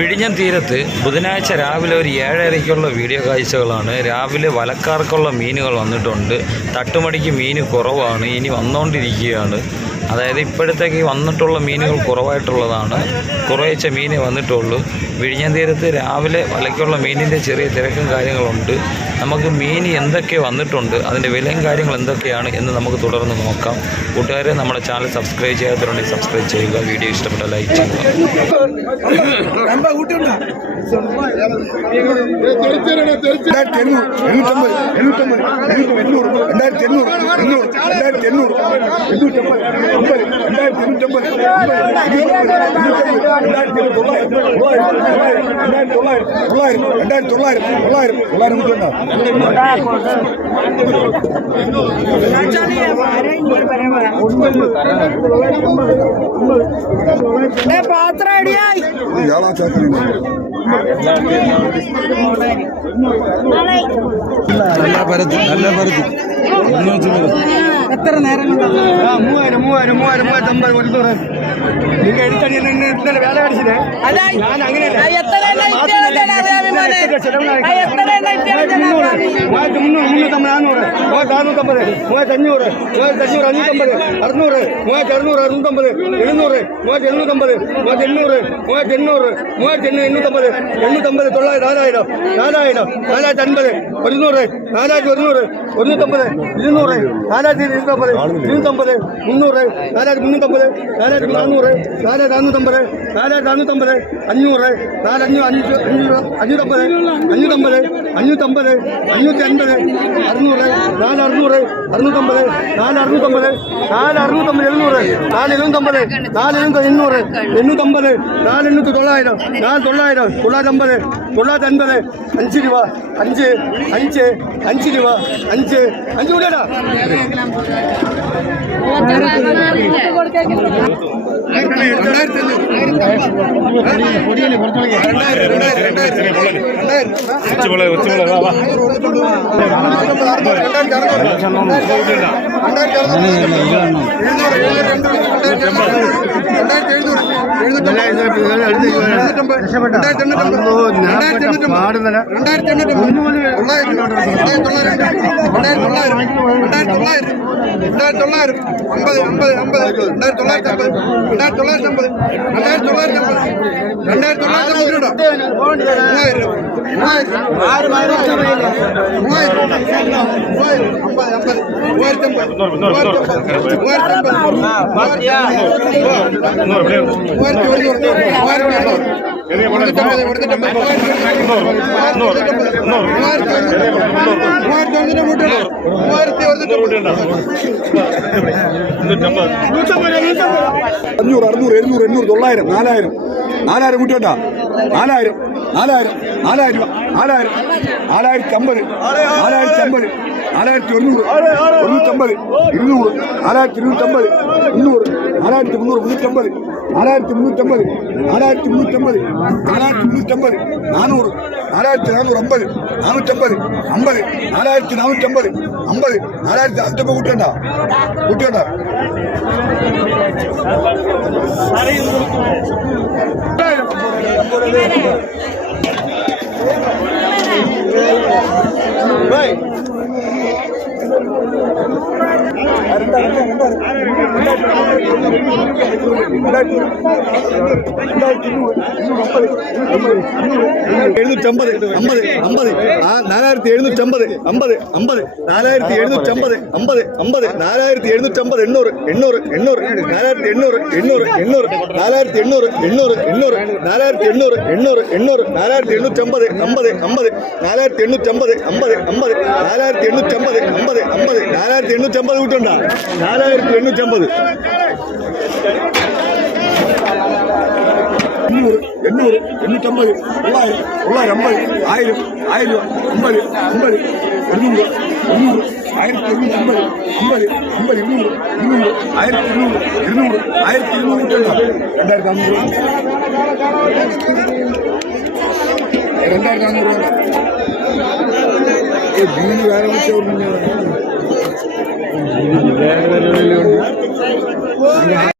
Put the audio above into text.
വിഴിഞ്ഞം തീരത്ത് ബുധനാഴ്ച രാവിലെ ഒരു ഏഴരയ്ക്കുള്ള വീഡിയോ കാഴ്ചകളാണ്. രാവിലെ വലക്കാർക്കുള്ള മീനുകൾ വന്നിട്ടുണ്ട്. തട്ടുമടിക്ക് മീൻ കുറവാണ്. ഇനി വന്നുകൊണ്ടിരിക്കുകയാണ് അതായത് ഇപ്പോഴത്തേക്ക് വന്നിട്ടുള്ള മീനുകൾ കുറവായിട്ടുള്ളതാണ്. കുറേച്ച മീനേ വന്നിട്ടുള്ളൂ. വിഴിഞ്ഞം തീരത്ത് രാവിലെ വലയ്ക്കുള്ള മീനിന്റെ ചെറിയ തിരക്കും കാര്യങ്ങളുണ്ട്. നമുക്ക് മീൻ എന്തൊക്കെ വന്നിട്ടുണ്ട് അതിന്റെ വിലയും കാര്യങ്ങൾ എന്തൊക്കെയാണ് എന്ന് നമുക്ക് തുടർന്ന് നോക്കാം. കൂട്ടുകാരെ നമ്മുടെ ചാനൽ സബ്സ്ക്രൈബ് ചെയ്യാത്തവരുണ്ടെങ്കിൽ സബ്സ്ക്രൈബ് ചെയ്യുക വീഡിയോ ഇഷ്ടപ്പെട്ട ലൈക്ക് ചെയ്യുക. പാത്രം അടിയായി. ഇയാളാ ചാക്കരി നല്ല പരത്തി നല്ല പരത്തി എത്ര നേരം കൊണ്ടാണ്? മൂവായിരം മൂവായിരം മൂവായിരം മൂവായിരത്തി അമ്പത് കൊടുത്തോറ് നിങ്ങൾ എടുത്തടി വേല കടിച്ചില്ലേ ഞാൻ അങ്ങനെയല്ല. മൂവായിരത്തി മുന്നൂറ് മുന്നൂറ്റമ്പത് നാനൂറ് മൂവായിരത്തി അറുന്നൂറ്റമ്പത് മൂവായിരത്തി അഞ്ഞൂറ് മൂവായിരത്തി അഞ്ഞൂറ് അഞ്ഞൂറ്റമ്പത് അറുന്നൂറ് മൂവായിരത്തി അറുന്നൂറ് അറുന്നൂറ്റമ്പത് എഴുന്നൂറ് മൂവായിരത്തി എഴുന്നൂറ്റമ്പത് മൂവായിരത്തി എണ്ണൂറ് മൂവായിരത്തി എണ്ണൂറ് മൂവായിരത്തി എണ്ണൂറ് എണ്ണൂറ്റമ്പത് എണ്ണൂറ്റമ്പത് തൊള്ളായിരം നാലായിരം നാലായിരം നാലായിരത്തി അൻപത് ഒരുന്നൂറ് നാലായിരത്തി ഒരുന്നൂറ് ഒരുന്നൂറ്റമ്പത് ഇരുന്നൂറ് നാലായിരത്തി ഇരുന്നൂറ്റമ്പത് ഇരുന്നൂറ്റമ്പത് മുന്നൂറ് നാലായിരത്തി മുന്നൂറ്റമ്പത് നാലായിരത്തി നാനൂറ് നാലായിരത്തി നാനൂറ്റമ്പത് നാലായിരത്തി നാനൂറ്റമ്പത് അഞ്ഞൂറ് നാലഞ്ഞൂ അഞ്ഞൂറ് അഞ്ഞൂറ് അഞ്ഞൂറ്റമ്പത് അഞ്ഞൂറ്റമ്പത് അഞ്ഞൂറ്റമ്പത് അഞ്ഞൂറ്റി അറുന്നൂറ് നാല് അറുന്നൂറ് അറുന്നൂറ്റമ്പത് നാല് അറുന്നൂറ്റമ്പത് നാല് അറുന്നൂറ്റമ്പത് എഴുന്നൂറ് നാല് എഴുന്നൂറ്റമ്പത് നാല് എഴുന്നൂറ്റി എണ്ണൂറ് എണ്ണൂറ്റമ്പത് നാല് എണ്ണൂറ്റി തൊള്ളായിരം നാല് തൊള്ളായിരം തൊള്ളായിരത്തമ്പത് തൊള്ളായിരത്തി അൻപത് അഞ്ച് രൂപ അഞ്ച് അഞ്ച് അഞ്ച് രൂപ അഞ്ച് അഞ്ച് കൂടിയാടാ തൊള്ളായിരം അമ്പത് മൂവായിരത്തി അമ്പത് മൂവായിരത്തി അമ്പത് മൂവായിരത്തി അമ്പത് മൂവായിരത്തി ഒരുന്നൂറ് അഞ്ഞൂറ് അറുന്നൂറ് എഴുന്നൂറ് എണ്ണൂറ് തൊള്ളായിരം നാലായിരം നാലായിരം കൂട്ടിയോട്ടാ നാലായിരം നാലായിരം നാലായിരം രൂപ നാലായിരം നാലായിരത്തി അമ്പത് നാലായിരത്തി അമ്പത് നാലായിരത്തി ഒരുന്നൂറ് ഒരുന്നൂറ്റമ്പത് ഇരുന്നൂറ് നാലായിരത്തി ഇരുന്നൂറ്റമ്പത് മുന്നൂറ് നാലായിരത്തി മുന്നൂറ് മുന്നൂറ്റമ്പത് നാലായിരത്തി മുന്നൂറ്റമ്പത് നാലായിരത്തി മുന്നൂറ്റമ്പത് നാലായിരത്തി മുന്നൂറ്റമ്പത് നാനൂറ് നാലായിരത്തി നാനൂറ് അമ്പത് നാനൂറ്റമ്പത് അമ്പത് നാലായിരത്തി നാനൂറ്റമ്പത് അമ്പത് നാലായിരത്തി നാനൂറ്റമ്പത് കൂട്ടിയോട്ടാ Álvarez. എഴുന്നൂറ്റമ്പത് അമ്പത് അമ്പത്. ആ നാലായിരത്തി എഴുന്നൂറ്റമ്പത് അമ്പത് അമ്പത്. നാലായിരത്തി എഴുന്നൂറ്റമ്പത് അമ്പത് അമ്പത്. നാലായിരത്തി എഴുന്നൂറ്റമ്പത് എണ്ണൂറ് എണ്ണൂറ് എണ്ണൂറ്. നാലായിരത്തി എണ്ണൂറ് എണ്ണൂറ് എണ്ണൂറ്. നാലായിരത്തി എണ്ണൂറ് എണ്ണൂറ് എണ്ണൂറ്. നാലായിരത്തി എണ്ണൂറ് എണ്ണൂറ് എണ്ണൂറ്. നാലായിരത്തി എണ്ണൂറ്റമ്പത് അമ്പത് അമ്പത്. നാലായിരത്തി എണ്ണൂറ്റമ്പത് അമ്പത് അമ്പത്. നാലായിരത്തി എണ്ണൂറ്റമ്പത് അമ്പത് അമ്പത്. നാലായിരത്തി എണ്ണൂറ്റമ്പത് കൂട്ടുണ്ടോ. നാലായിരത്തി എണ്ണൂറ്റമ്പത്. എണ്ണൂറ് എണ്ണൂറ് എണ്ണൂറ്റമ്പത് തൊള്ളായിരം തൊള്ളായിരം അമ്പത് ആയിരം ആയിരം രൂപ അമ്പത് അമ്പത് എണ്ണൂറ് എണ്ണൂറ് ആയിരത്തി എണ്ണൂറ്റമ്പത് അമ്പത് അമ്പത് ഇരുന്നൂറ് ഇരുന്നൂറ് ആയിരത്തി ഇരുന്നൂറ് ഇരുന്നൂറ് ആയിരത്തി ഇരുന്നൂറ് കിട്ടണ്ട രണ്ടായിരത്തി അഞ്ഞൂറ് രണ്ടായിരത്തി അഞ്ഞൂറ് ബീന് വേറെ വെച്ചവർ Obrigado.